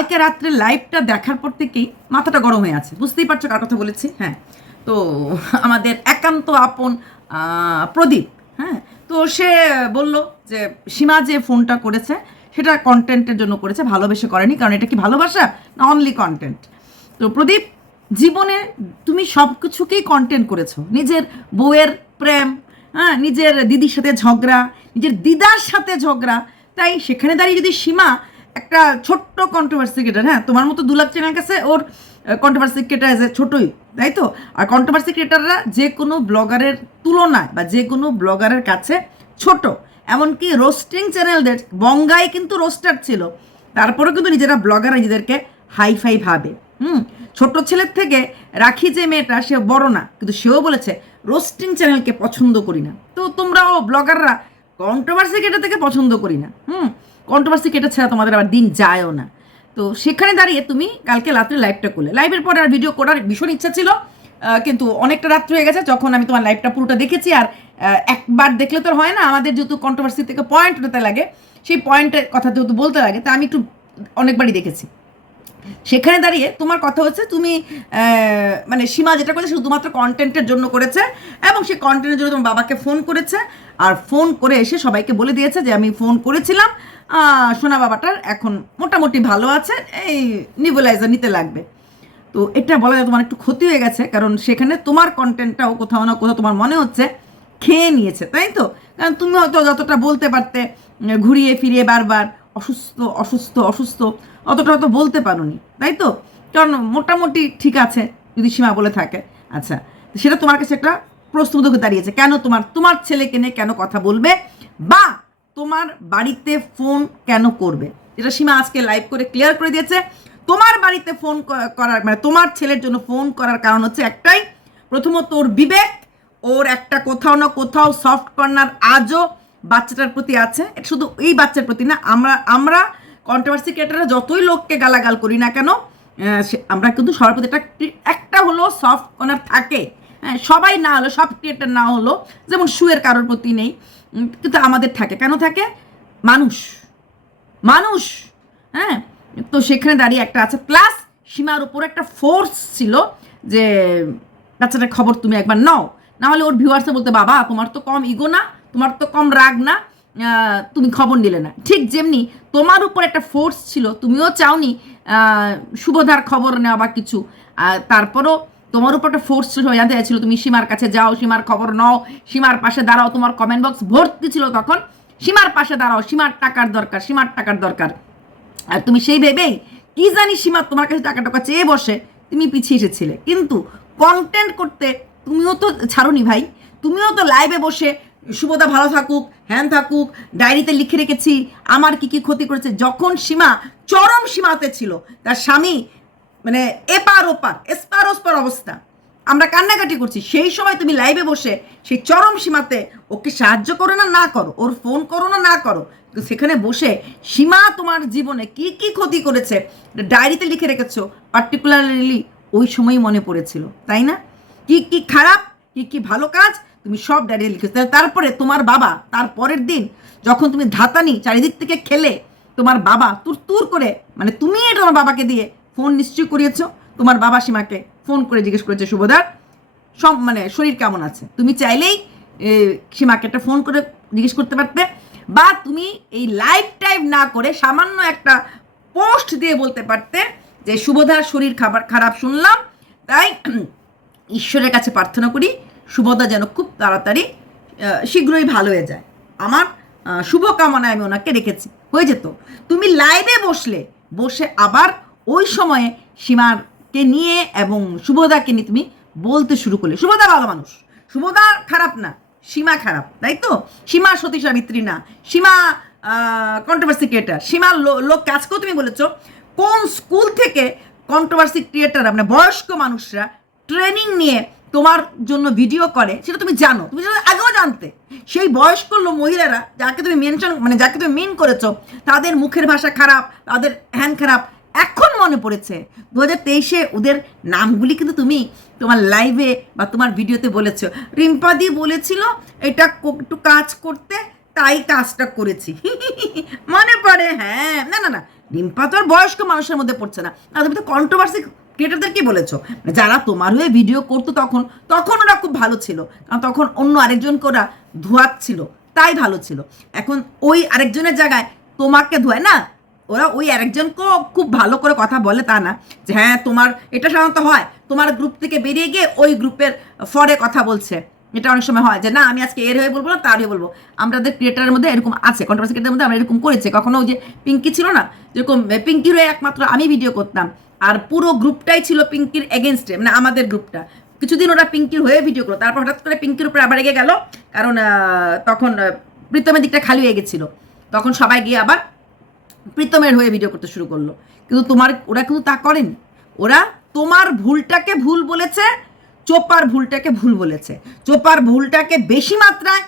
কালকে রাত্রে লাইভটা দেখার পর থেকেই মাথাটা গরম হয়ে আছে। বুঝতেই পারছ কার কথা বলেছি? হ্যাঁ। তো আমাদের একান্ত আপন প্রদীপ হ্যাঁ। তো সে বলল যে, সীমা যে ফোনটা করেছে, সেটা কন্টেন্টের জন্য করেছে, ভালোবেসে করেনি, কারণ এটা কি ভালোবাসা না অনলি কন্টেন্ট তো প্রদীপ, জীবনে তুমি সব কিছুকেই কন্টেন্ট করেছ। নিজের বউয়ের প্রেম হ্যাঁ নিজের দিদির সাথে ঝগড়া, নিজের দিদার সাথে ঝগড়া। তাই সেখানে দাঁড়িয়ে যদি সীমা একটা ছোট্ট কন্ট্রোভার্সি ক্রিয়েটার হ্যাঁ? তোমার মতো দু লাখ চ্যানেল কাছে ওর কন্ট্রোভার্সি ক্রিয়েটার এজ ছোটোই, তাই তো? আর কন্ট্রোভার্সি ক্রিয়েটাররা যে কোনো ব্লগারের তুলনায় বা যে কোনো ব্লগারের কাছে ছোট। এমনকি রোস্টিং চ্যানেলদের বঙ্গাই কিন্তু রোস্টার ছিল। তারপরেও কিন্তু নিজেরা ব্লগার নিজেদেরকে হাই ফাই ভাবে। হুম? ছোট ছেলের থেকে রাখি যে মেয়েটা, সে বড় না। কিন্তু সেও বলেছে রোস্টিং চ্যানেলকে পছন্দ করি না। তো তোমরাও ব্লগাররা কন্ট্রোভার্সি কেটা থেকে পছন্দ করি না। হুম? কন্ট্রোভার্সি কেটা ছাড়া তোমাদের আবার দিন যায়ও না। তো সেখানে দাঁড়িয়ে তুমি কালকে রাত্রে লাইভটা করলে। লাইভের পর আর ভিডিও করার ভীষণ ইচ্ছা ছিল কিন্তু অনেকটা রাত্রি হয়ে গেছে। যখন আমি তোমার লাইভটা পুরোটা দেখেছি আর একবার দেখলে তো হয় না, আমাদের যেহেতু কন্ট্রোভার্সি থেকে পয়েন্ট উঠাতে লাগে, সেই পয়েন্টের কথা যেহেতু বলতে লাগে, তা আমি একটু অনেকবারই দেখেছি। সেখানে দাঁড়িয়ে তোমার কথা হচ্ছে, তুমি মানে সীমা যেটা করেছে, শুধুমাত্র কন্টেন্টের জন্য করেছে এবং সেই কন্টেন্টের জন্য তোমার বাবাকে ফোন করেছে। আর ফোন করে এসে সবাইকে বলে দিয়েছে যে, আমি ফোন করেছিলাম সোনা বাবাটার এখন মোটামুটি ভালো আছে, এই নিবুলাইজার নিতে লাগবে। তো এটা বলা যায় তোমার একটু ক্ষতি হয়ে গেছে, কারণ সেখানে তোমার কন্টেন্টটাও কোথাও না কোথাও তোমার মনে হচ্ছে খেয়ে নিয়েছে, তাই তো? কারণ তুমি হয়তো যতটা বলতে পারতে ঘুরিয়ে ফিরিয়ে বারবার অসুস্থ অসুস্থ অসুস্থ, অতটা হয়তো বলতে পারোনি, তাই তো? কারণ মোটামুটি ঠিক আছে, যদি সীমা বলে থাকে। আচ্ছা সেটা তোমার কাছে একটা প্রশ্ন দাঁড়িয়েছে, কেন তোমার তোমার ছেলেকে নিয়ে কেন কথা বলবে? বা তোমার বাড়িতে ফোন কেন করবে? যেটা সীমা আজকে লাইভ করে ক্লিয়ার করে দিয়েছে। তোমার বাড়িতে ফোন করার মানে তোমার ছেলের জন্য ফোন করার কারণ হচ্ছে একটাই। প্রথমত ওর বিবেক, ওর একটা কোথাও না কোথাও সফট কর্নার আজও বাচ্চাটার প্রতি আছে। এটা শুধু এই বাচ্চার প্রতি না, আমরা আমরা কন্ট্রোভার্সি ক্রিয়েটাররা যতই লোককে গালাগাল করি না কেন আমরা কিন্তু সবার প্রতি একটা একটা হলো সফট কর্নার থাকে। হ্যাঁ সবাই না হলো সব ক্রিয়েটার না হলো যেমন শুয়ের কারোর প্রতি নেই। কিন্তু আমাদের থাকে। কেন থাকে? মানুষ। মানুষ। হ্যাঁ? তো সেখানে দাঁড়িয়ে একটা আছে। প্লাস সীমার উপর একটা ফোর্স ছিল যে, বাচ্চাটার খবর তুমি একবার নাও। না হলে ওর ভিউয়ার্সে বলতে, বাবা, তোমার তো কম ইগো না, তোমার তো কম রাগ না তুমি খবর নিলে না। ঠিক যেমনি তোমার উপর একটা ফোর্স ছিল, তুমিও চাওনি শুভধার খবর নেওয়া বা কিছু। তারপরও তোমার উপর একটা ফোর্স ছিল জানতে চাইছিল তুমি সীমার কাছে যাও, সীমার খবর নাও, সীমার পাশে দাঁড়াও, তোমার কমেন্ট বক্স ভর্তি ছিল তখন। সীমার পাশে দাঁড়াও, সীমার টাকার দরকার, সীমার টাকার দরকার। আর তুমি সেই ভেবেই, কি জানি সীমা তোমার কাছে টাকা টাকা চেয়ে বসে, তুমি পিছিয়ে এসেছিলে। কিন্তু কন্টেন্ট করতে তুমিও তো ছাড়োনি ভাই, তুমিও তো লাইভে বসে শুভদা ভালো থাকুক, হ্যান থাকুক ডায়েরিতে লিখে রেখেছি, আমার কি কি ক্ষতি করেছে? যখন সীমা, চরম সীমাতে ছিল, তার স্বামী মানে এপার ওপার, এসপার ওসপার অবস্থা। আমরা কান্নাকাটি করছি, সেই সময় তুমি লাইভে বসে সেই চরম সীমাতে ওকে সাহায্য করো না না করো, ওর ফোন করো না না করো, কিন্তু সেখানে বসে সীমা তোমার জীবনে কি কি ক্ষতি করেছে ডায়েরিতে লিখে রেখেছো পার্টিকুলারলি ওই সময় মনে পড়েছিল, তাই না? কি কি খারাপ, কি কি ভালো কাজ, তুমি সব ডায়েরিতে লিখেছো তারপরে তোমার বাবা, তার পরের দিন যখন তুমি ধাতানি চারিদিক থেকে খেলে, তোমার বাবা তুর তুর করে মানে তুমি এটা তোমার বাবাকে দিয়ে ফোন নিশ্চয় করিয়েছো? তোমার বাবা সীমাকে ফোন করে জিজ্ঞেস করেছে শুভদার সব মানে শরীর কেমন আছে? তুমি চাইলেই সীমাকে একটা ফোন করে জিজ্ঞেস করতে পারতে বা তুমি এই লাইভ টাইপ না করে সামান্য একটা পোস্ট দিয়ে বলতে পারতে যে শুভদার শরীর খাবার খারাপ শুনলাম, তাই ঈশ্বরের কাছে প্রার্থনা করি শুভদা যেন খুব তাড়াতাড়ি শীঘ্রই ভালো হয়ে যায়। আমার শুভকামনায় আমি ওনাকে রেখেছি। হয়ে যেত। তুমি লাইভে বসলে, বসে আবার ওই সময়ে সীমাকে নিয়ে এবং শুভদাকে নিয়ে তুমি বলতে শুরু করলে। শুভদা ভালো মানুষ। শুভদা খারাপ না, সীমা খারাপ, তাই তো? সীমা সতী সাবিত্রী না, সীমা কন্ট্রোভার্সি ক্রিয়েটার সীমা লোক লোককে আজকেও তুমি বলেছ, কোন স্কুল থেকে কন্ট্রোভার্সি ক্রিয়েটার মানে বয়স্ক মানুষরা ট্রেনিং নিয়ে তোমার জন্য ভিডিও করে, সেটা তুমি জানো। তুমি আগেও জানতে। সেই বয়স্ক মহিলারা, যাকে তুমি মেনশন মানে যাকে তুমি মিন করেছ, তাদের মুখের ভাষা খারাপ, তাদের হ্যান খারাপ এখন মনে পড়েছে। দু হাজার তেইশে ওদের নামগুলি কিন্তু তুমি তোমার লাইভে বা তোমার ভিডিওতে বলেছ। রিম্পাদি বলেছিল, এটা একটু কাজ করতে, তাই কাজটা করেছি। মনে পড়ে হ্যাঁ। না না না। রিম্পা তো আর বয়স্ক মানুষের মধ্যে পড়ছে না। আর তুমি তো কন্ট্রোভার্সি ক্রিয়েটারদের কি বলেছ? যারা তোমার হয়ে ভিডিও করতো তখন তখন ওরা খুব ভালো ছিল। কারণ তখন অন্য আরেকজনকে ওরা ধোয়াচ্ছিল, তাই ভালো ছিল। এখন ওই আরেকজনের জায়গায় তোমাকে ধোয়, না? ওরা ওই আরেকজনকেও খুব ভালো করে কথা বলে তা না যে হ্যাঁ তোমার, এটা সাধারণত হয়, তোমার গ্রুপ থেকে বেরিয়ে গিয়ে ওই গ্রুপের ফরে কথা বলছে। এটা অনেক সময় হয় যে, না, আমি আজকে এর হয়ে বলব না, তার হয়ে বলব। আমাদের ক্রিয়েটারের মধ্যে এরকম আছে কন্ট্রোভার্সি ক্রিয়েটারের মধ্যে আমরা এরকম করেছি। কখনো ওই যে পিঙ্কি ছিল না, যেরকম পিঙ্কির হয়ে একমাত্র আমি ভিডিও করতাম। আর পুরো গ্রুপটাই ছিল পিঙ্কির এগেনস্টে মানে আমাদের গ্রুপটা কিছুদিন ওরা পিঙ্কির হয়ে ভিডিও করল। তারপর হঠাৎ করে পিঙ্কির উপরে আবার রেগে গেল। কারণ তখন প্রীতমের দিকটা খালি হয়ে গেছিল। তখন সবাই গিয়ে আবার প্রীতমের হয়ে ভিডিও করতে শুরু করল। কিন্তু তোমার, ওরা কিন্তু তা করেনি। ওরা তোমার ভুলটাকে ভুল বলেছে চোপার ভুলটাকে ভুল বলেছে। চোপার ভুলটাকে বেশি মাত্রায়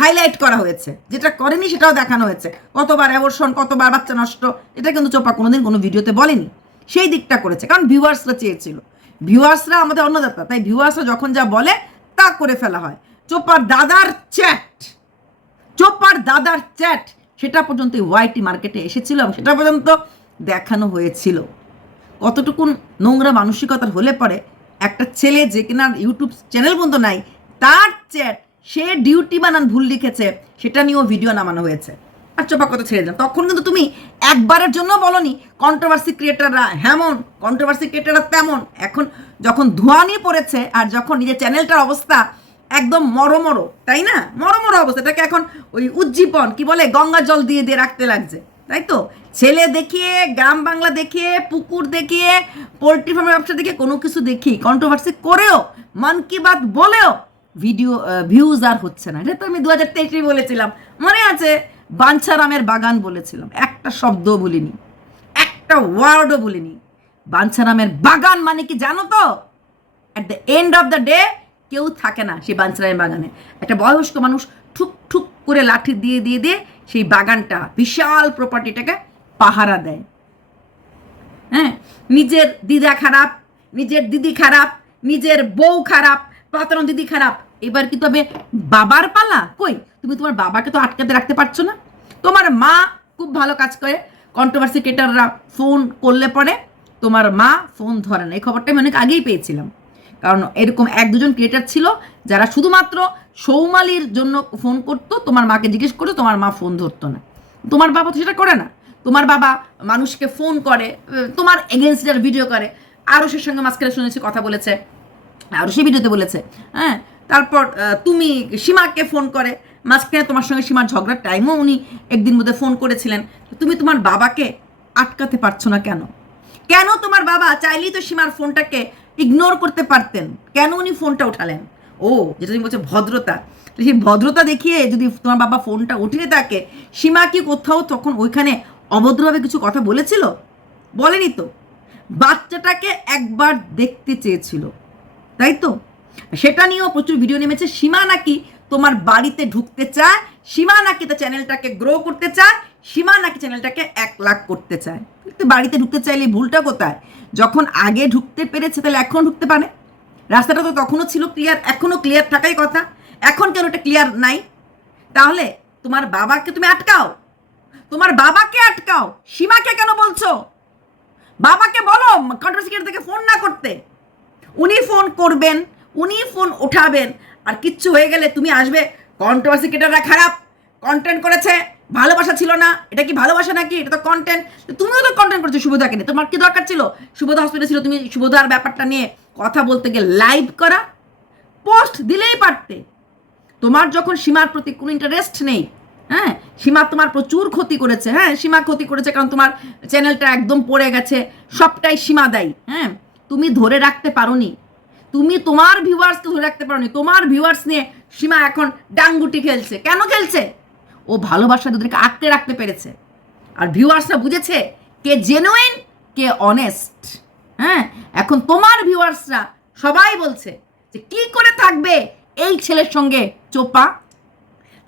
হাইলাইট করা হয়েছে। যেটা করেনি সেটাও দেখানো হয়েছে। কতবার অ্যাবর্ষণ কতবার বাচ্চা নষ্ট, এটা কিন্তু চোপা কোনোদিন কোনো ভিডিওতে বলেনি। সেই দিকটা করেছে। কারণ ভিউয়ার্সরা চেয়েছিল। ভিউয়ার্সরা আমাদের অন্নদাতা, তাই ভিউয়ার্সরা যখন যা বলে, তা করে ফেলা হয়। চোপার দাদার চ্যাট চোপার দাদার চ্যাট সেটা পর্যন্ত ওয়াইটি মার্কেটে এসেছিল এবং সেটা পর্যন্ত দেখানো হয়েছিল। কতটুকুন নোংরা মানসিকতার হলে পরে একটা ছেলে যে কিনা ইউটিউব চ্যানেল পর্যন্ত নাই, তার চ্যাট সে ডিউটি বানান ভুল লিখেছে, সেটা নিয়েও ভিডিও নামানো হয়েছে। আর চোপা কথা ছেড়ে দিলাম? তখন কিন্তু তুমি একবারের জন্য বলনি কন্ট্রোভার্সি ক্রিয়েটাররা হেমন কন্ট্রোভার্সি ক্রিয়েটাররা তেমন। এখন যখন ধোঁয়া নিয়ে পড়েছে আর যখন নিজের চ্যানেলটার অবস্থা একদম মরমরো, তাই না? মরমরো অবস্থা। এটাকে এখন ওই উজ্জীবন, কি বলে, গঙ্গা জল দিয়ে দিয়ে রাখতে লাগছে, তাই তো? ছেলে দেখিয়ে, গ্রাম বাংলা দেখিয়ে, পুকুর দেখিয়ে, পোলট্রি ফার্মের ব্যবসা দেখিয়ে কোনো কিছু দেখি কন্ট্রোভার্সি করেও, মন কি বাত বলেও ভিডিও ভিউজ আর হচ্ছে না। এটা তো আমি দু হাজার তেইশে বলেছিলাম। মনে আছে? বাঞ্ছারামের বাগান বলেছিলাম। একটা শব্দও বলিনি। একটা ওয়ার্ডও বলিনি। বাঞ্ছারামের বাগান মানে কি জানো তো? At the end of the day কেউ থাকে না সেই বাঞ্ছারামের বাগানে। একটা বয়স্ক মানুষ ঠুক ঠুক করে লাঠি দিয়ে দিয়ে দিয়ে সেই বাগানটা, বিশাল প্রপার্টিটাকে পাহারা দেয়। হ্যাঁ? নিজের দিদা খারাপ, নিজের দিদি খারাপ, নিজের বউ খারাপ পাতরন দিদি খারাপ। এবার কি তবে বাবার পালা? কই? তুমি তোমার বাবাকে তো আটকাতে রাখতে পারছ না। তোমার মা খুব ভালো কাজ করে। কন্ট্রোভার্সি ক্রিয়েটাররা ফোন করলে পরে তোমার মা ফোন ধরে না। এই খবরটা আমি অনেক আগেই পেয়েছিলাম। কারণ এরকম এক, দুজন ক্রিয়েটার ছিল যারা শুধুমাত্র সৌমালির জন্য ফোন করতো, তোমার মাকে জিজ্ঞেস করতো, তোমার মা ফোন ধরতো না। তোমার বাবা তো সেটা করে না। তোমার বাবা মানুষকে ফোন করে, তোমার এগেনস্টার ভিডিও করে আরও সে সঙ্গে মাঝখানে শুনেছি কথা বলেছে আরও সে ভিডিওতে বলেছে হ্যাঁ? তারপর তুমি সীমাকে ফোন করে, মাঝখানে তোমার সঙ্গে সীমার ঝগড়ার টাইমও উনি একদিন মধ্যে ফোন করেছিলেন। তুমি তোমার বাবাকে আটকাতে পারছ না কেন? কেন তোমার বাবা? চাইলেই তো সীমার ফোনটাকে ইগনোর করতে পারতেন। কেন উনি ফোনটা উঠালেন? ও, যেটা তুমি বলছো ভদ্রতা। সেই ভদ্রতা দেখিয়ে যদি তোমার বাবা ফোনটা উঠিয়ে থাকে, সীমা কি কোথাও তখন ওইখানে অভদ্রভাবে কিছু কথা বলেছিল? বলেনি তো। বাচ্চাটাকে একবার দেখতে চেয়েছিল। তাই তো? সেটা নিয়েও প্রচুর ভিডিও নেমেছে। সীমা নাকি তোমার বাড়িতে ঢুকতে চায়, সীমা নাকি তার চ্যানেলটাকে গ্রো করতে চায় সীমা নাকি চ্যানেলটাকে এক লাখ করতে চায়? কিন্তু বাড়িতে ঢুকতে চাইলে ভুলটা কোথায়? যখন আগে ঢুকতে পেরেছে, তাহলে এখন ঢুকতে পারে? রাস্তাটা তো তখনও ছিল ক্লিয়ার এখনও ক্লিয়ার থাকাই কথা। এখন কেন এটা ক্লিয়ার নাই? তাহলে তোমার বাবাকে তুমি আটকাও। তোমার বাবাকে আটকাও। সীমাকে কেন বলছো? বাবাকে বলো কন্ট্রোভার্সি থেকে ফোন না করতে। উনি ফোন করবেন, উনি ফোন ওঠাবেন আর কিচ্ছু হয়ে গেলে তুমি আসবে। কন্ট্রোভার্সি খারাপ। কন্টেন্ট করেছে। ভালোবাসা ছিল না, এটা কি ভালোবাসা নাকি? এটা তো কন্টেন্ট তুমিও তো কন্টেন্ট করেছ শুভদাকে নিয়ে তোমার কি দরকার ছিল? শুভদা হসপিটাল ছিল, তুমি শুভদার ব্যাপারটা নিয়ে কথা বলতে গিয়ে লাইভ করা পোস্ট দিলেই পারতে। তোমার যখন সীমার প্রতি কোনো ইন্টারেস্ট নেই হ্যাঁ? সীমা তোমার প্রচুর ক্ষতি করেছে হ্যাঁ? সীমা ক্ষতি করেছে কারণ তোমার চ্যানেলটা একদম পড়ে গেছে, সবটাই সীমা দেয় হ্যাঁ? তুমি ধরে রাখতে পারোনি। তুমি তোমার ভিউয়ার্সকে ধরে রাখতে পারোনি। তোমার ভিউয়ার্স নিয়ে সীমা এখন ডাঙ্গুটি খেলছে। কেন খেলছে? ও ভালোবাসা ওদেরকে আটকে রাখতে পেরেছে। আর ভিউয়ার্সরা বুঝেছে, কে জেনুইন কে অনেস্ট হ্যাঁ? এখন তোমার ভিউয়ার্সরা সবাই বলছে যে, কি করে থাকবে এই ছেলের সঙ্গে চোপা?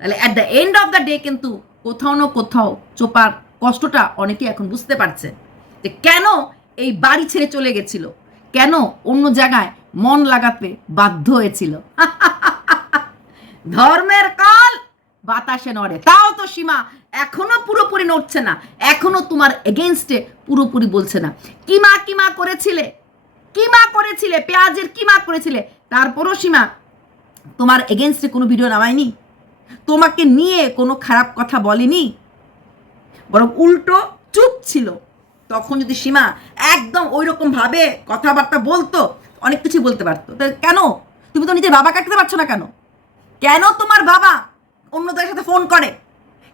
তাহলে at the end of the day কিন্তু কোথাও না কোথাও চোপার কষ্টটা অনেকে এখন বুঝতে পারছে যে, কেন এই বাড়ি ছেড়ে চলে গেছিল? কেন অন্য জায়গায় মন লাগাতে বাধ্য হয়েছিল? ধর্মের কল বাতাসে নড়ে। তাও তো সীমা এখনও পুরোপুরি নড়ছে না। এখনও তোমার এগেনস্টে পুরোপুরি বলছে না। কিমা কিমা করেছিলে? কিমা করেছিলে? পেঁয়াজের কিমা করেছিলে? তারপরও সীমা, তোমার এগেনস্টে কোনো ভিডিও নামায়নি? তোমাকে নিয়ে কোনো খারাপ কথা বলেনি? বরং উল্টো চুপ ছিল। তখন যদি সীমা একদম ওই রকম ভাবে কথাবার্তা বলতো, অনেক কিছু বলতে পারতো। কেন? তুমি তো নিজের বাবা কাটতে পারছ না কেন? কেন তোমার বাবা অন্যদের সাথে ফোন করে।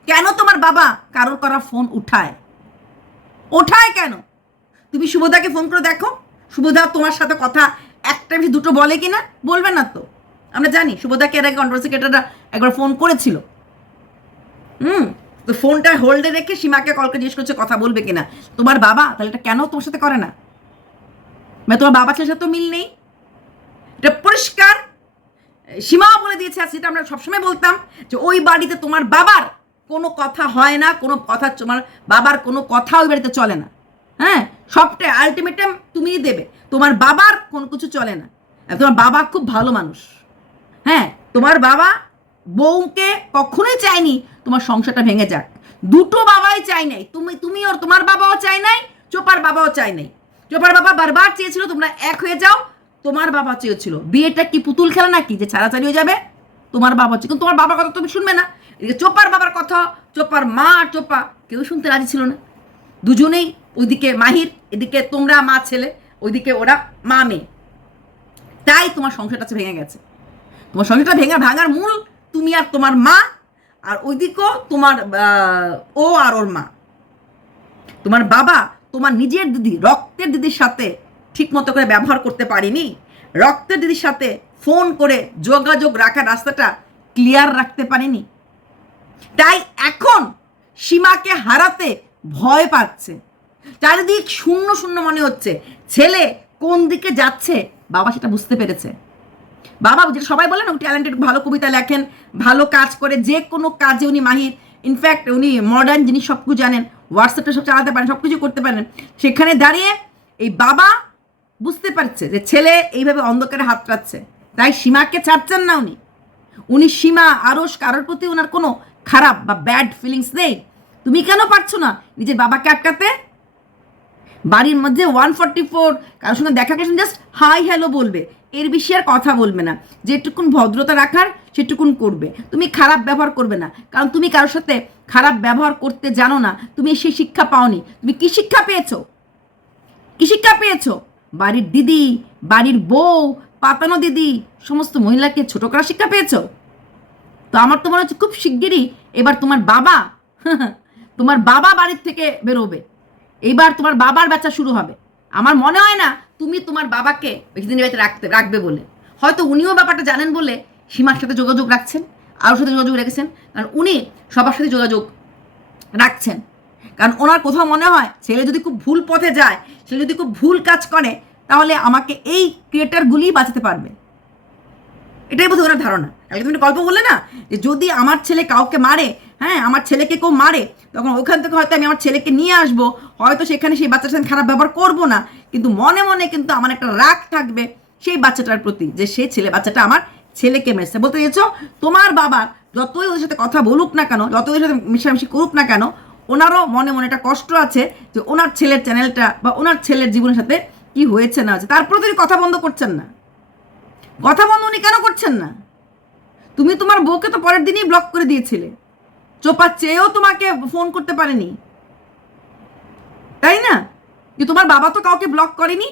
কেন তোমার বাবা কারোর করা ফোন উঠায়? ওঠায় কেন? তুমি শুভদাকে ফোন করে দেখো। শুভদা তোমার সাথে কথা একটা বেশি দুটো বলে কি না বলবে না তো। আমরা জানি শুভদাকে এর আগে কন্ট্রোল সেক্রেটাররা একবার ফোন করেছিল। হুম? তো ফোনটা হোল্ডে রেখে সীমাকে কলকে জিজ্ঞেস করছে কথা বলবে কিনা। তোমার বাবা? তাহলে এটা কেন তোমার সাথে করে না? মানে তোমার বাবা ছেলের সাথে তো মিল নেই। এটা পরিষ্কার সীমাও বলে দিয়েছে, আর সেটা আমরা সবসময় বলতাম যে ওই বাড়িতে তোমার বাবার কোনো কথা হয় না, কোনো কথা তোমার বাবার কোনো কথা ওই বাড়িতে চলে না। হ্যাঁ? সবটাই আলটিমেটাম তুমিই দেবে। তোমার বাবার কোনো কিছু চলে না। তোমার বাবা খুব ভালো মানুষ। হ্যাঁ? তোমার বাবা বউকে কখনোই চায়নি তোমার সংসারটা ভেঙে যাক। দুটো বাবাই চাই নাই। তুমি তুমি ওর, তোমার বাবাও চাই নাই, চোপার বাবাও চাই নাই। চোপার বাবা বারবার চেয়েছিল তোমরা এক হয়ে যাও তোমার বাবা চেয়েছিল। বিয়েটা কি পুতুল খেলা নাকি? যে ছাড়াছাড়ি হয়ে যাবে? তোমার বাবা চেয়ে কিন্তু তোমার বাবার কথা তুমি শুনবে না। এদিকে চোপার বাবার কথা, চোপার মা চোপা কেউ শুনতে রাজি ছিল না। দুজনেই ওইদিকে মাহির, এদিকে তোমরা মা ছেলে, ওইদিকে ওরা মা মেয়ে। তাই তোমার সংসারটা ভেঙে গেছে। তোমার সংসারটা ভেঙে ভাঙার মূল তুমি আর তোমার মা, আর ওইদিকেও তোমার ও আর ওর মা। তোমার বাবা তোমার নিজের দিদি, রক্তের দিদির সাথে ঠিক মতো করে ব্যবহার করতে পারিনি। রক্ত দিদির সাথে ফোন করে যোগাযোগ রাখার রাস্তাটা ক্লিয়ার রাখতে পারেনি। তাই এখন সীমাকে হারাতে ভয় পাচ্ছে। চারিদিক শূন্য শূন্য মনে হচ্ছে, ছেলে কোন দিকে যাচ্ছে বাবা সেটা বুঝতে পেরেছে। বাবা যেটা সবাই বলেন ট্যালেন্টেড ভালো কবিতা লেখেন, ভালো কাজ করে, যে কোনো কাজে উনি মাহির। ইনফ্যাক্ট উনি মডার্ন জিনিস সব কিছু জানেন হোয়াটসঅ্যাপটা সব চালাতে পারেন সব কিছু করতে পারেন। সেখানে দাঁড়িয়ে এই বাবা বুঝতে পারছে যে ছেলে এইভাবে অন্ধকারে হাত রাখছে। তাই সীমাকে ছাড়ছেন না উনি। উনি সীমা আরও কারোর প্রতি ওনার কোনো খারাপ বা ব্যাড ফিলিংস নেই। তুমি কেন পারছ না নিজের বাবাকে আটকাতে? বাড়ির মধ্যে ওয়ান ফর্টি ফোর কারোর সঙ্গে দেখা গেছেন জাস্ট হাই হ্যালো বলবে। এর বেশি আর কথা বলবে না। যেটুকুন ভদ্রতা রাখার, সেটুকুন করবে। তুমি খারাপ ব্যবহার করবে না। কারণ তুমি কারোর সাথে খারাপ ব্যবহার করতে জানো না। তুমি সেই শিক্ষা পাওনি। তুমি কি শিক্ষা পেয়েছ? কি শিক্ষা পেয়েছ? বাড়ির দিদি, বাড়ির বউ পাতানো দিদি, সমস্ত মহিলাকে ছোট করা শিক্ষা পেয়েছ? তো আমার তো মনে হচ্ছে খুব শিগগিরই এবার তোমার বাবা তোমার বাবা বাড়ির থেকে বেরোবে। এইবার তোমার বাবার বেচা শুরু হবে। আমার মনে হয় না তুমি তোমার বাবাকে বেশি দিনের বাড়িতে রাখতে, রাখবে বলে। হয়তো উনিও ব্যাপারটা জানেন বলে সীমার সাথে যোগাযোগ রাখছেন আরও সাথে যোগাযোগ রেখেছেন, কারণ উনি সবার সাথে যোগাযোগ রাখছেন। কারণ ওনার কোথাও মনে হয়, ছেলে যদি খুব ভুল পথে যায় ছেলে যদি খুব ভুল কাজ করে, তাহলে আমাকে এই ক্রিয়েটারগুলিই বাঁচাতে পারবে। এটাই বোধহয় ওনার ধারণা। কালকে তুমি গল্প বললে না, যে যদি আমার ছেলে কাউকে মারে হ্যাঁ আমার ছেলেকে কেউ মারে, তখন ওখান থেকে হয়তো আমি আমার ছেলেকে নিয়ে আসব, হয়তো সেখানে সেই বাচ্চাটার সাথে খারাপ ব্যবহার করব না, কিন্তু মনে মনে কিন্তু আমার একটা রাগ থাকবে সেই বাচ্চাটার প্রতি, যে সে ছেলে বাচ্চাটা আমার ছেলেকে মেরেছে। বলতে চেয়েছো, তোমার বাবার যতই ওদের সাথে কথা বলুক না কেন, যতই ওদের সাথে মিশামিশি করুক না কেন ওনারও মনে মনে একটা কষ্ট আছে যে ওনার ছেলের চ্যানেলটা বা ওনার ছেলের জীবনের সাথে কি হয়েছে না হয়েছে। তারপরে তিনি কথা বন্ধ করছেন না। কথা বন্ধ উনি কেন করছেন না? তুমি তোমার বউকে তো পরের দিনই ব্লক করে দিয়েছিলে। চোপা চেয়েও তোমাকে ফোন করতে পারেনি। তাই না? যে তোমার বাবা তো কাউকে ব্লক করেনি?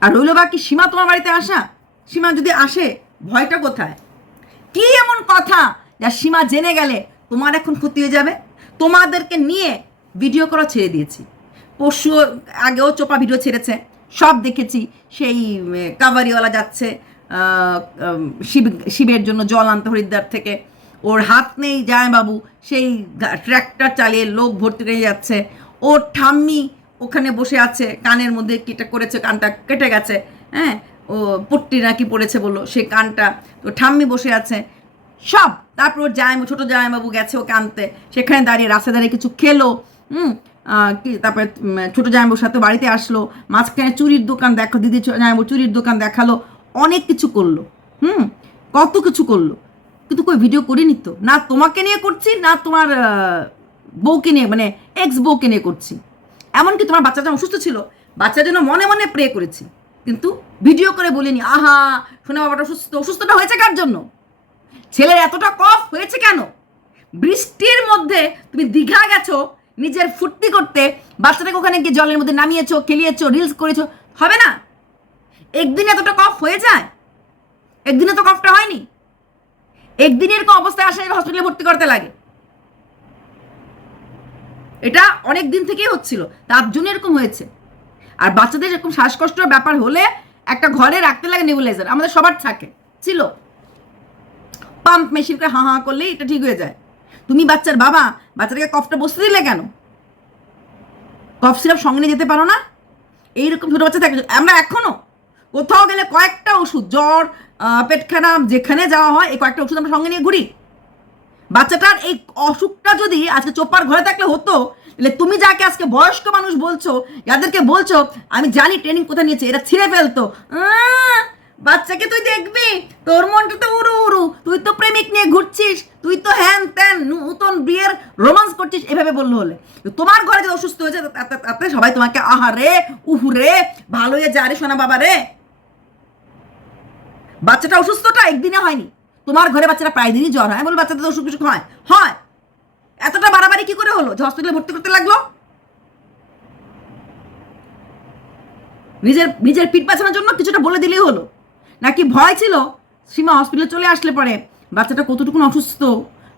আর রইল বাকি সীমা তোমার বাড়িতে আসা? সীমা যদি আসে, ভয়টা কোথায়? কি এমন কথা? যা সীমা জেনে গেলে তোমার এখন ক্ষতি হয়ে যাবে। তোমাদেরকে নিয়ে ভিডিও করা ছেড়ে দিয়েছি। পরশু আগেও চোপা ভিডিও ছেড়েছে। সব দেখেছি। সেই উম, কাভারিওয়ালা যাচ্ছে শিব শিবের জন্য জল আনতে হরিদ্বার থেকে। ওর হাত নেই যায় বাবু সেই ট্র্যাক্টর চালিয়ে লোক ভর্তি হয়ে যাচ্ছে। ওর ঠাম্মি ওখানে বসে আছে। কানের মধ্যে কিটা করেছে কানটা কেটে গেছে। হ্যাঁ? ও পট্টি নাকি পড়েছে বলল। সেই কানটা তো ঠাম্মি বসে আছে। সব। তারপর ওর জামাইবাবু ছোটো জামাইবাবু গেছে ওকে আনতে। সেখানে দাঁড়িয়ে রাস্তায় দাঁড়িয়ে কিছু খেলো, হুম? তারপরে ছোটো জামাইবাবুর সাথে বাড়িতে আসলো। মাঝখানে চুরির দোকান দেখো, দিদি জামাইবাবু চুরির দোকান দেখাল। অনেক কিছু করল, হুম? কত কিছু করল। কিন্তু কই ভিডিও করিনি তো। না তোমাকে নিয়ে করছি, না তোমার বউকে নিয়ে মানে এক্স বউকে নিয়ে করছি। এমনকি তোমার বাচ্চাটা অসুস্থ ছিল বাচ্চার জন্য মনে মনে প্রে করেছি। কিন্তু ভিডিও করে বলিনি, আহা শোনা বাবাটা অসুস্থ, অসুস্থটা হয়েছে কার জন্য? ছেলের এতটা কফ হয়েছে কেন? বৃষ্টির মধ্যে তুমি দীঘা গেছো, নিজের ফুর্তি করতে, বাচ্চাটাকে ওখানে গিয়ে জলের মধ্যে নামিয়েছো, খেলিয়েছো রিলস করেছ, হবে না? একদিন এতটা কফ হয়ে যায়? একদিনে তো কফটা হয়নি? একদিনের এরকম অবস্থায় আসে হসপিটালে ভর্তি করতে লাগে। এটা অনেক দিন থেকেই হচ্ছিল, তার জন্য এরকম হয়েছে। আর বাচ্চাদের এরকম শ্বাসকষ্টের ব্যাপার হলে একটা ঘরে রাখতে লাগে নেবুলাইজার আমাদের সবার থাকে, ছিল। পাম্প মেশিন করে হাঁ হাঁ করলেই এটা ঠিক হয়ে যায়। তুমি বাচ্চার বাবা, বাচ্চাটাকে কফটা বসতে দিলে কেন? কফ সিরাপ সঙ্গে নিয়ে যেতে পারো না? এইরকম ছোটো বাচ্চা থাকে। আমরা এখনও কোথাও গেলে কয়েকটা ওষুধ, জ্বর পেটখানা, যেখানে যাওয়া হয়, এই কয়েকটা ওষুধ আমরা সঙ্গে নিয়ে ঘুরি। বাচ্চাটার এই অসুখটা যদি আজকে চোপার ঘরে থাকলে হতো, তাহলে তুমি যাকে আজকে বয়স্ক মানুষ বলছো, যাদেরকে বলছো, আমি জানি ট্রেনিং কোথায় নিয়েছে, এরা ছিঁড়ে ফেলতো। বাচ্চাকে তুই দেখবি? তোর মনটা তো উড়ু উড়ু। তুই তো প্রেমিক নিয়ে ঘুরছিস। তুই তো হ্যান ত্যান নতুন বিয়ের রোমান্স করছিস। এভাবে বলল হলে। তোমার ঘরে যে অসুস্থ হয়েছে তাতে সবাই তোমাকে আহারে উহুরে ভালো হয়ে যা রে শোনা বাবা রে। বাচ্চাটা অসুস্থটা একদিনে হয়নি। তোমার ঘরে বাচ্চারা প্রায় দিনই জ্বর হয়। বলি, বাচ্চাদের অসুখ বিসুখ হয়? হয়। এতটা বাড়াবাড়ি কি করে হলো? যে হসপিটালে ভর্তি করতে লাগল? নিজের নিজের পিঠ বাঁচানোর জন্য কিছুটা বলে দিলেই হলো। নাকি ভয় ছিল? সীমা হসপিটালে চলে আসলে পরে। বাচ্চাটা কতটুকুন অসুস্থ?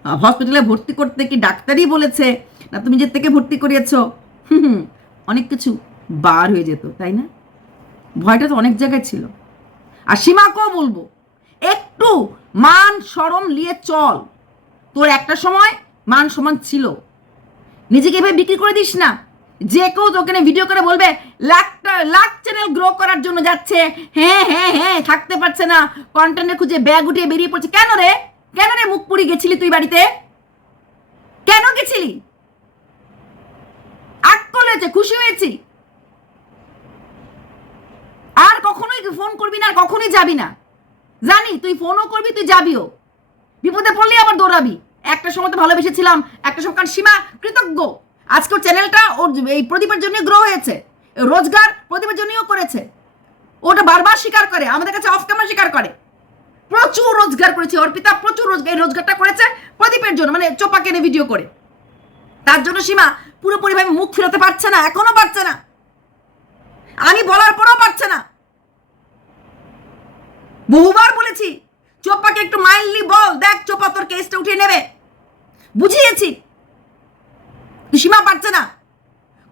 হসপিটালে ভর্তি করতে কি ডাক্তারই বলেছে? না তুমি নিজের থেকে ভর্তি করিয়েছো? হুম, অনেক কিছু বার হয়ে যেত তাই না? ভয়টা তো অনেক জায়গায় ছিল। আর সীমাকেও বলব একটু মান সরম নিয়ে চল। তোর একটা সময় মান সমান ছিল। নিজেকে এভাবে বিক্রি করে দিস না। যে কেউ নিয়ে ভিডিও করে বলবে, লাখটা, লাখ চ্যানেল গ্রো করার জন্য যাচ্ছে। হ্যাঁ হ্যাঁ হ্যাঁ থাকতে পারছে না। কন্টেন্টে খুঁজে ব্যাগ উঠিয়ে বেরিয়ে পড়ছে। কেন রে? কেন রে মুখ পুড়ি গেছিলি তুই বাড়িতে? কেন গেছিলি? আক্কল হয়েছে, খুশি হয়েছি। আর কখনোই ফোন করবি না, আর কখনোই যাবি না। জানি, তুই ফোনও করবি, তুই যাবিও। বিপদে পড়লেই আবার দৌড়াবি। একটা সময় তো ভালোবেসেছিলাম, একটা সময় কারণ সীমা কৃতজ্ঞ। আজকে ওর চ্যানেলটা ওর এই প্রদীপের জন্য গ্রো হয়েছে। রোজগার প্রদীপের জন্যও করেছে। ওটা বারবার স্বীকার করে, আমাদের কাছে অফ ক্যামেরা স্বীকার করে। প্রচুর রোজগার করেছে অর্পিতা প্রচুর রোজগার রোজগারটা করেছে প্রদীপের জন্য মানে চোপা কেনে ভিডিও করে। তার জন্য সীমা পুরোপুরিভাবে মুখ ফেরাতে পারছে না, এখনও পারছে না। আমি বলার পরেও পারছে না। বহুবার বলেছি, চোপাকে একটু মাইন্ডলি বল, দেখ চোপা তোর কেসটা উঠিয়ে নেবে। বুঝিয়েছি। সীমা পারছে না।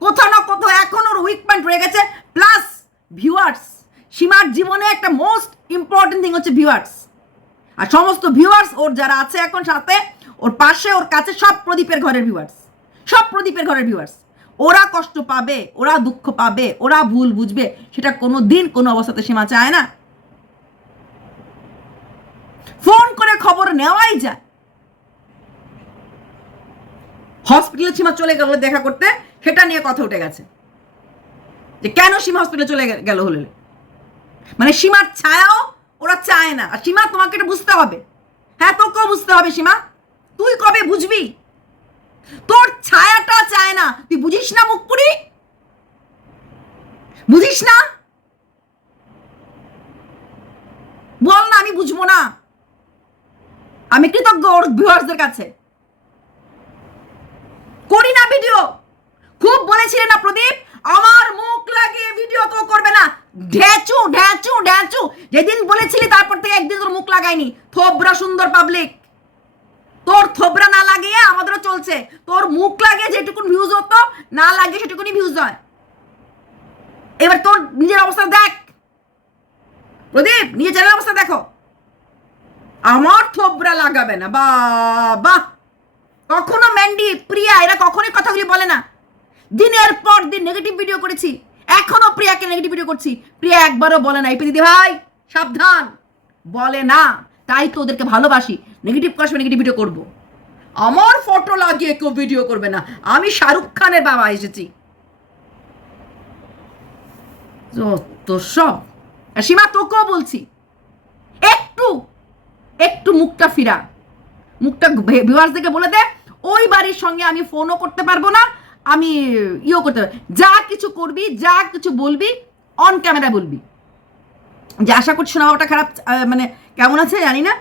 কোথাও না কোথাও এখন ওর উইক পয়েন্ট রয়ে গেছে। প্লাস ভিউয়ার্স সীমার জীবনে একটা মোস্ট ইম্পর্টেন্ট থিং হচ্ছে ভিউয়ার্স আর সমস্ত ভিউয়ার্স ওর যারা আছে এখন সাথে, ওর পাশে, ওর কাছে সব প্রদীপের ঘরের ভিউয়ার্স সব প্রদীপের ঘরের ভিউয়ার্স ওরা কষ্ট পাবে, ওরা দুঃখ পাবে, ওরা ভুল বুঝবে, সেটা কোনো দিন কোনো অবস্থাতে সীমা চায় না। ফোন করে খবর নেওয়াই যায়। হসপিটালে সীমা চলে গেল দেখা করতে, সেটা নিয়ে কথা উঠে গেছে। যে কেন সীমা হসপিটালে চলে গেল হলে? মানে সীমার ছায়াও ওরা চায় না। আর সীমা, তোমাকে এটা বুঝতে হবে। হ্যাঁ তোকেও বুঝতে হবে সীমা। তুই কবে বুঝবি? তোর ছায়াটা চায় না। তুই বুঝিস না, মুখপুরি? বুঝিস না? বল না, আমি বুঝব না। আমি কৃতজ্ঞ ওর ভিউয়ার্সদের কাছে। করি না ভিডিও। খুব বলেছিলেন না প্রদীপ, আমার মুখ লাগিয়ে ভিডিও কেউ করবে না। ঢ্যাচু ঢ্যাচু ঢ্যাচু যেদিন বলেছিলি তারপর থেকে একদিন তোর মুখ লাগাইনি। থোবরা সুন্দর পাবলিক তোর থোবরা না লাগিয়ে আমাদেরও চলছে। তোর মুখ লাগিয়ে যেটুকুন ভিউজ হতো, না লাগিয়ে সেটুকুনি ভিউজ হয়। এবার তোর নিজের অবস্থা দেখ। প্রদীপ, নিজের চ্যানেল অবস্থা দেখো। আমার থোবরা লাগাবে না। বাবা কখনো ম্যান্ডি, প্রিয়া, এরা কখনোই কথাগুলি বলে না। দিনের পর দিন নেগেটিভ ভিডিও করেছি। এখনও প্রিয়াকে নেগেটিভ ভিডিও করছি। প্রিয়া একবারও বলে না। ইপি দিদি ভাই, সাবধান। বলে না। তাই তো ওদেরকে ভালোবাসি। নেগেটিভ করার নেগেটিভ ভিডিও করব? আমার ফটো লাগিয়ে কেউ ভিডিও করবে না। আমি শাহরুখ খানের বাবা এসেছি। সব। সীমা, তোকেও বলছি। একটু একটু মুখটা ফিরা। মুখটা ভিউয়ার্সদেরকে বলে দে। ওই বাড়ির সঙ্গে আমি ফোনও করতে পারব না, আমি ইও করতে পারব যা কিছু করবি, যা কিছু বলবি অন ক্যামেরা বলবি। যে আশা করছি শোনা বাবাটা খারাপ মানে কেমন আছে জানি না।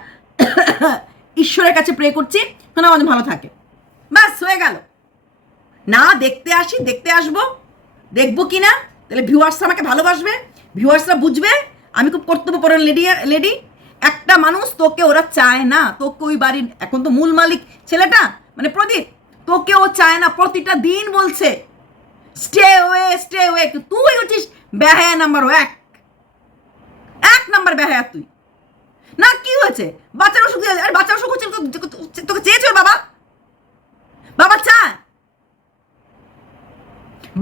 ঈশ্বরের কাছে প্রে করছি শোনা আমাদের ভালো থাকে। ব্যাস, হয়ে গেল। না, দেখতে আসি, দেখতে আসব। দেখব কি না তাহলে ভিউয়ার্সরা আমাকে ভালোবাসবে ভিউয়ার্সরা বুঝবে, আমি খুব কর্তব্যপরণ লেডি লেডি একটা মানুষ তোকে ওরা চায় না, তোকে ওই বাড়ির, এখন তো মূল মালিক ছেলেটা মানে প্রদীপ, তোকে ও চায় না, প্রতিটা দিন বলছে স্টে ওয়ে স্টে ওয়ে তুই হচ্ছিস বেহায়া নাম্বার এক। এক নাম্বার বেহায়া তুই। না, কি হয়েছে? বাচ্চার অসুখ আরে বাচ্চার অসুখ হচ্ছে তোকে চেয়েছে বাবা? বাবা চায়।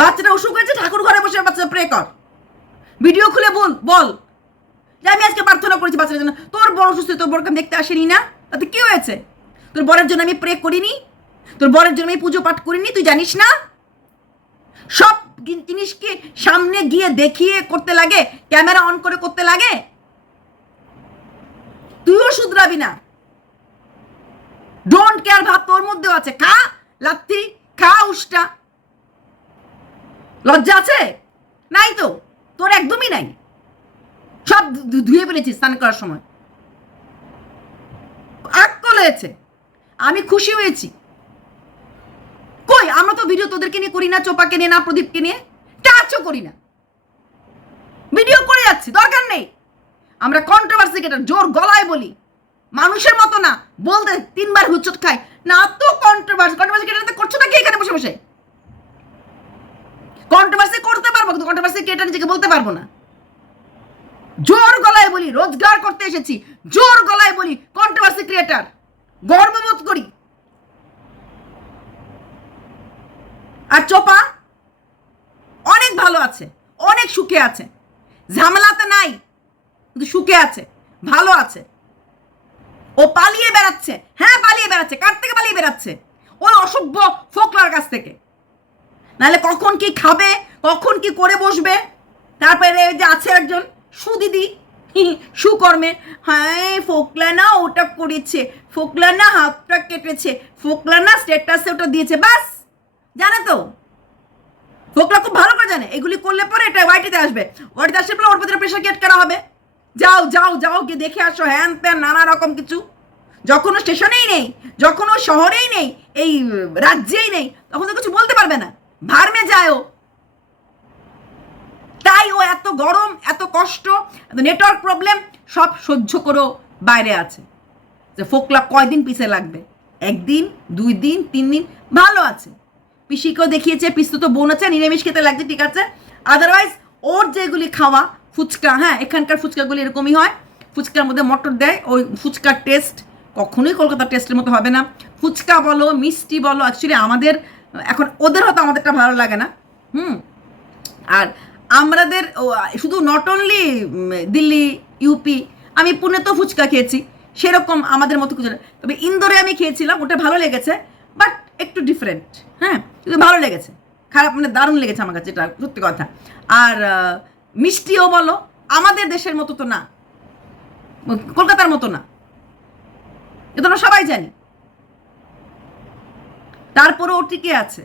বাচ্চাটা অসুখ হয়েছে, ঠাকুর ঘরে বসে বাচ্চা প্রে কর। ভিডিও খুলে বল বল। যে আমি আজকে প্রার্থনা করেছি বাচ্চাটার জন্য। তোর বড় অসুস্থ, তোর বরকে দেখতে আসেনি না? তাতে কি হয়েছে? তোর বরের জন্য আমি প্রে করিনি? তোর বরের জন্য আমি পুজো পাঠ করিনি, তুই জানিস না? সব জিনিসকে সামনে গিয়ে দেখিয়ে করতে লাগে, ক্যামেরা অন করে করতে লাগে। তুইও শুধরাবি না। ডোন্ট কেয়ার ভাব তোর মধ্যেও আছে। খা লাত্তি খা, উষ্টা। লজ্জা আছে? নাই তো, তোর একদমই নাই। সব ধুয়ে ফেলেছিস স্নান করার সময়। আকল হয়েছে। আমি খুশি হয়েছি। কই? আমরা তো ভিডিও তোদেরকে নিয়ে করি না, চোপাকে নিয়ে না, প্রদীপকে নিয়ে। টাচও করি না। ভিডিও করে যাচ্ছি, দরকার নেই। আমরা কন্ট্রোভার্সি কেটা জোর গলায় বলি। মানুষের মতো না, বলতে তিনবার হুচ্চট খায়। না তো কন্ট্রোভার্সি কন্ট্রোভার্সি কেটে করছ না কি এখানে বসে বসে? কন্ট্রোভার্সি করতে পারব, কিন্তু কন্ট্রোভার্সি কেটে নিজেকে বলতে পারব না। জোর গলায় বলি, রোজগার করতে এসেছি। জোর গলায় বলি কন্ট্রোভার্সি ক্রিয়েটার গর্ববোধ করি। আর চোপা অনেক ভালো আছে, অনেক সুখে আছে। ঝামেলাতে নাই, কিন্তু সুখে আছে, ভালো আছে। ও পালিয়ে বেড়াচ্ছে হ্যাঁ পালিয়ে বেড়াচ্ছে, কার থেকে পালিয়ে বেড়াচ্ছে? ওই অসভ্য ফোকলার কাছ থেকে। নাহলে কখন কি খাবে, কখন কি করে বসবে? তারপরে যে আছে একজন সুদিদি, সুকর্মে। হ্যাঁ ফোকলা না ওটা করেছে, ফোকলা না হাতটা কেটেছে, ফোকলা না স্টেটাসে ওটা দিয়েছে, বাস। জানে তো? ফোকলা খুব ভালো করে জানে। এগুলি করলে পরে এটা ওয়াইটিতে আসবে। ওয়াইটিতে আসলে পরে ওর প্রতি প্রেশার ক্রিয়েট করা হবে। যাও যাও যাও, গিয়ে দেখে আসো, হ্যান ত্যান, নানা রকম কিছু। যখন ও স্টেশনেই নেই, যখন ও শহরেই নেই, এই রাজ্যেই নেই, তখন তো কিছু বলতে পারবে না। ভারমে যায় ও। তাই ও এত গরম, এত কষ্ট নেটওয়ার্ক প্রবলেম সব সহ্য করেও বাইরে আছে। যে ফোকলা কয়দিন পিছে লাগবে? একদিন, দুই দিন, তিন দিন, ভালো আছে। পিসিকেও দেখিয়েছে পিস্তু তো বোন আছে, নিরামিষ খেতে লাগছে, ঠিক আছে? আদারওয়াইজ ওর যেগুলি খাওয়া, ফুচকা হ্যাঁ এখানকার ফুচকাগুলি এরকমই হয়। ফুচকার মধ্যে মটর দেয়, ওই ফুচকার টেস্ট কখনোই কলকাতার টেস্টের মতো হবে না। ফুচকা বলো, মিষ্টি বলো অ্যাকচুয়ালি আমাদের, এখন ওদের হয়তো আমাদেরটা ভালো লাগে না। হুম? আর আমাদের শুধু নট অনলি দিল্লি ইউপি আমি পুনেতেও ফুচকা খেয়েছি, সেরকম আমাদের মতো কিছু তবে ইন্দোরে আমি খেয়েছিলাম, ওটা ভালো লেগেছে বাট একটু ডিফারেন্ট হ্যাঁ? কিন্তু ভালো লেগেছে। খারাপ মানে দারুণ লেগেছে আমার কাছে, এটা সত্যি কথা। আর মিষ্টিও বলো, আমাদের দেশের মতো তো না। কলকাতার মতো না। এটা আমরা সবাই জানি। তারপরে ও টিকে আছে।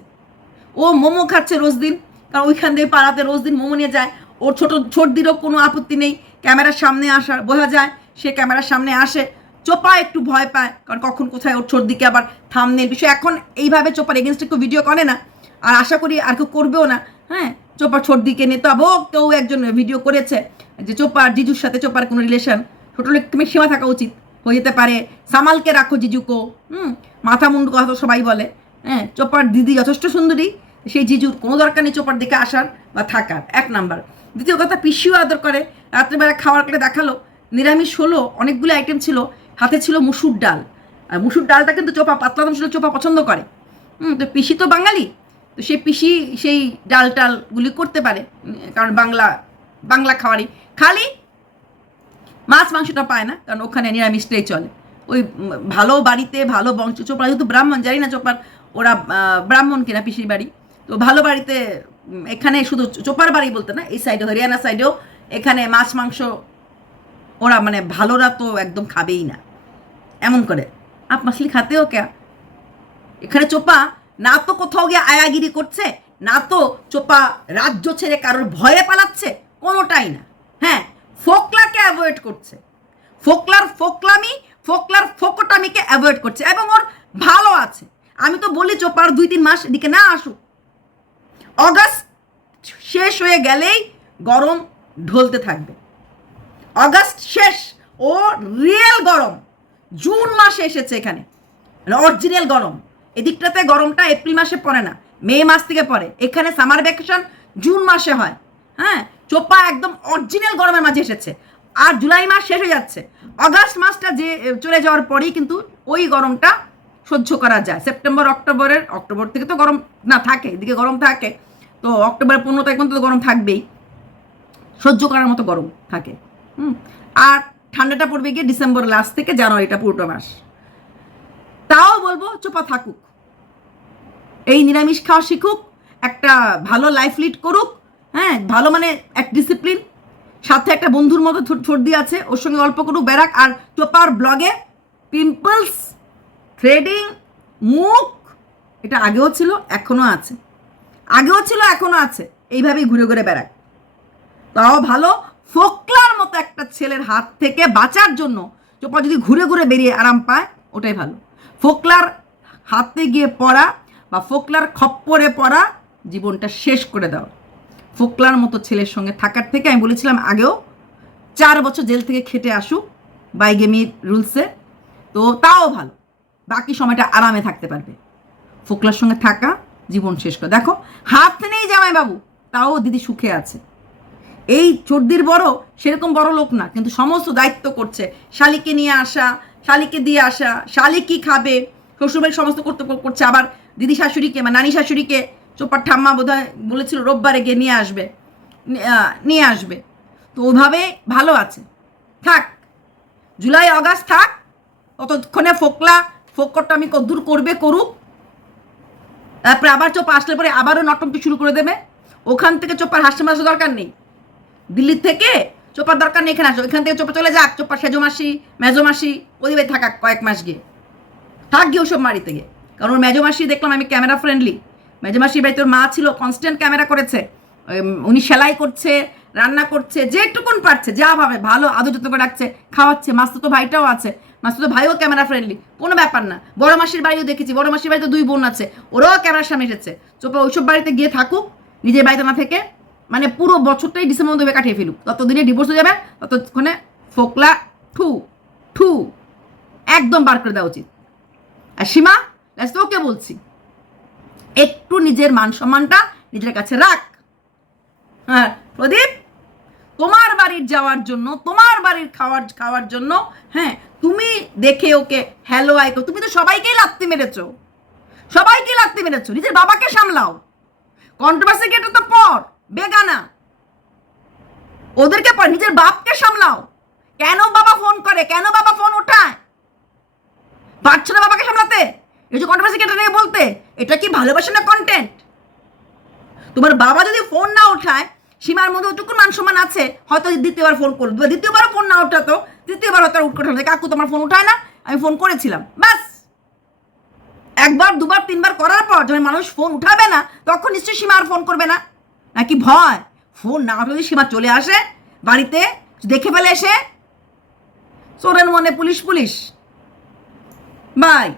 ও মোমো খাচ্ছে রোজ দিন, কারণ ওইখান দিয়ে পাড়াতে রোজ দিন মোমো নিয়ে যায়। ওর ছোট ছোটদিরও কোনো আপত্তি নেই। ক্যামেরার সামনে আসার, বোঝা যায়, সে ক্যামেরার সামনে আসে। চোপা একটু ভয় পায়, কারণ কখন কোথায় ওর ছোট দিকে আবার থামনে বিষয়। এখন এইভাবে চোপার এগেনস্টে কেউ ভিডিও করে না, আর আশা করি আর কেউ করবেও না। হ্যাঁ চোপার ছোট দিকে নিয়ে তবু কেউ একজন ভিডিও করেছে, যে চোপার জিজুর সাথে চোপার কোনো রিলেশন ছোটো একটু সীমা থাকা উচিত? হয়ে যেতে পারে, সামালকে রাখো জিজুকো, হুম, মাথা মুন্ডু কথা তো সবাই বলে। হ্যাঁ চোপার দিদি যথেষ্ট সুন্দরী, সেই জিজুর কোনো দরকার নেই চোপার দিকে আসার বা থাকার, এক নাম্বার। দ্বিতীয় কথা, পিসিও আদর করে, রাত্রেবেলা খাওয়ার করে দেখাল, নিরামিষ হলো, অনেকগুলো আইটেম ছিল হাতে ছিল মুসুর ডাল। আর মুসুর ডালটা কিন্তু চোপা, পাতলা ছিল, চোপা পছন্দ করে। হুম, তো পিসি তো বাঙালি, তো সেই পিসি সেই ডাল টালগুলি করতে পারে। কারণ বাংলা বাংলা খাওয়ারই। খালি মাছ মাংসটা পায় না, কারণ ওখানে নিরামিষটাই চলে। ওই ভালো বাড়িতে, ভালো বংশ চোপড়া যেহেতু ব্রাহ্মণ, জানি না চোপার, ওরা ব্রাহ্মণ কিনা পিসির বাড়ি। তো ভালো বাড়িতে, এখানে শুধু চোপার বাড়ি বলতে না, এই সাইডে হরিয়ানা সাইডেও এখানে মাছ মাংস ওরা মানে ভালোরা তো একদম খাবেই না। এমন করে। আপ মাসলি খাতে ও ক্যা? এখানে চোপা, না তো কোথাও গিয়ে আয়াগিরি করছে, না তো চোপা রাজ্য ছেড়ে কারোর ভয়ে পালাচ্ছে, কোনোটাই না। হ্যাঁ ফোকলাকে অ্যাভয়েড করছে। ফোকলার ফোকলামি, ফোকলার ফোকটামিকে অ্যাভয়েড করছে এবং ওর ভালো আছে। আমি তো বলি চোপার দুই তিন মাস এদিকে না আসুক। অগাস্ট শেষ হয়ে গেলেই গরম ঢলতে থাকবে। অগাস্ট শেষ ও রিয়েল গরম। জুন মাসে এসেছে এখানে। অরিজিনাল গরম। এদিকটাতে গরমটা এপ্রিল মাসে পড়ে না, মে মাস থেকে পড়ে। এখানে সামার ভ্যাকেশন জুন মাসে হয়। হ্যাঁ চোপা একদম অরিজিনাল গরমের মাঝে এসেছে। আর জুলাই মাস শেষ হয়ে যাচ্ছে। অগাস্ট মাসটা যে চলে যাওয়ার পরেই কিন্তু ওই গরমটা সহ্য করা যায়। সেপ্টেম্বর, অক্টোবরের, অক্টোবর থেকে তো গরম না থাকে, এদিকে গরম থাকে। তো অক্টোবরের পনেরো তারিখ পর্যন্ত গরম থাকবেই। সহ্য করার মতো গরম থাকে। হুম, আর ঠান্ডাটা পড়বে গিয়ে ডিসেম্বর লাস্ট থেকে জানুয়ারিটা পুরোটা মাস। তাও বলব চোপা থাকুক। এই নিরামিষ খাওয়া শিখুক, একটা ভালো লাইফ লিড করুক হ্যাঁ ভালো মানে এক ডিসিপ্লিন সাথে একটা বন্ধুর মতো ঠোর্দি আছে, ওর সঙ্গে অল্প করুক বেরাক আর চোপার ব্লগে পিম্পলস থ্রেডিং মুখ, এটা আগেও ছিল, এখনও আছে। আগেও ছিল, এখনও আছে। এইভাবেই ঘুরে ঘুরে বেড়াক। তাও ভালো ফোকলার মতো একটা ছেলের হাত থেকে বাঁচার জন্য চোপা যদি ঘুরে ঘুরে বেরিয়ে আরাম পায়, ওটাই ভালো। ফোকলার হাতে গিয়ে পড়া বা ফোকলার খপ্পরে পড়া জীবনটা শেষ করে দাও। ফোকলার মতো ছেলের সঙ্গে থাকার থেকে আমি বলেছিলাম আগেও, চার বছর জেল থেকে খেটে আসুক বাইগেমির রুলসে তো তাও ভালো। বাকি সময়টা আরামে থাকতে পারবে। ফোকলার সঙ্গে থাকা, জীবন শেষ করে। দেখো, হাত নেই জামাইবাবু, তাও দিদি সুখে আছে। এই চর্দির বড় সেরকম বড় লোক না, কিন্তু সমস্ত দায়িত্ব করছে। শালিকে নিয়ে আসা শালিকে দিয়ে আসা, শালিক কি খাবে, শ্বশুরবাড়ির সমস্ত করতে করছে। আবার দিদি শাশুড়িকে বা নানি শাশুড়িকে চোপার ঠাম্মা বোধহয় বলেছিল, রোববারে গিয়ে নিয়ে আসবে। নিয়ে আসবে। তো ওভাবে ভালো আছে। থাক, জুলাই, অগাস্ট থাক, ততক্ষণে ফোকলা, ফোকরটা আমি কদ্দূর করবে, করুক। তারপরে আবার চোপা আসলে পরে আবারও নটমটি শুরু করে দেবে। ওখান থেকে চোপার হাসতে মাসে দরকার নেই। দিল্লির থেকে চোপার দরকার নেই, এখানে আসো। এখান থেকে চোপা চলে যাক, চোপার সেজো মাসি মেজো মাসি ওদিকে থাকাক কয়েক মাস গিয়ে। থাক গিয়ে ওসব মারিতে গিয়ে। কারণ ওর মেজো মাসি দেখলাম আমি ক্যামেরা ফ্রেন্ডলি মেজো মাসির বাড়িতে ওর মা ছিল কনস্ট্যান্ট ক্যামেরা করেছে। উনি সেলাই করছে, রান্না করছে, যেটুকুন পারছে, যা ভাবে, ভালো, আদর যত্ন করে রাখছে, খাওয়াচ্ছে। মাস্তো তো ভাইটাও আছে। মাস্তো তো ভাইও ক্যামেরা ফ্রেন্ডলি কোনো ব্যাপার না। বড় মাসির বাড়িও দেখেছি। বড় মাসির বাড়িতে দুই বোন আছে। ওরাও ক্যামেরার সামনে এসেছে। চোপা ওইসব বাড়িতে গিয়ে থাকুক, নিজের বাড়িতে না থেকে। মানে পুরো বছরটাই ডিসেম্বর মধ্যে কাটিয়ে ফেলুক। ততদিনে ডিভোর্স হয়ে যাবে, ততক্ষণে ফোকলা ঠু ঠু, একদম বার করে দেওয়া উচিত। আর সীমা ওকে বলছি। একটু নিজের মান সম্মানটা নিজের কাছে রাখ। হ্যাঁ প্রদীপ, তোমার বাড়ির যাওয়ার জন্য, তোমার বাড়ির খাওয়ার খাওয়ার জন্য হ্যাঁ তুমি দেখে ওকে হ্যালো আইকো তুমি তো সবাইকেই লাত্তি মেরেছো। সবাইকে লাত্তি মেরেছো। নিজের বাবাকে সামলাও। কন্ট্রোভার্সি গেটে তো পর বেগানা। ওদেরকে নিজের বাপকে সামলাও। কেন বাবা ফোন করে? কেন বাবা ফোন ওঠায়? পারছ না বাবাকে সামলাতে? এই যে কন্ট্রোভার্সি কেটে নিয়ে বলতে, এটা কি ভালোবাসা না কন্টেন্ট তোমার বাবা যদি ফোন না ওঠায়, সীমার মধ্যে ওটুকু মান সম্মান আছে, হয়তো দ্বিতীয়বার ফোন করল। দ্বিতীয়বার ফোন না ওঠাতো তৃতীয়বার হয়তো উঠকোঠাতে কাকু তোমার ফোন উঠায় না, আমি ফোন করেছিলাম। ব্যাস। একবার, দুবার, তিনবার করার পর যখন মানুষ ফোন উঠাবে না, তখন নিশ্চয়ই সীমা আর ফোন করবে না। নাকি ভয়? ফোন না উঠলে সীমা চলে আসে বাড়িতে দেখে ফেলে এসে? চোরের মনে পুলিশ পুলিশ। বাই।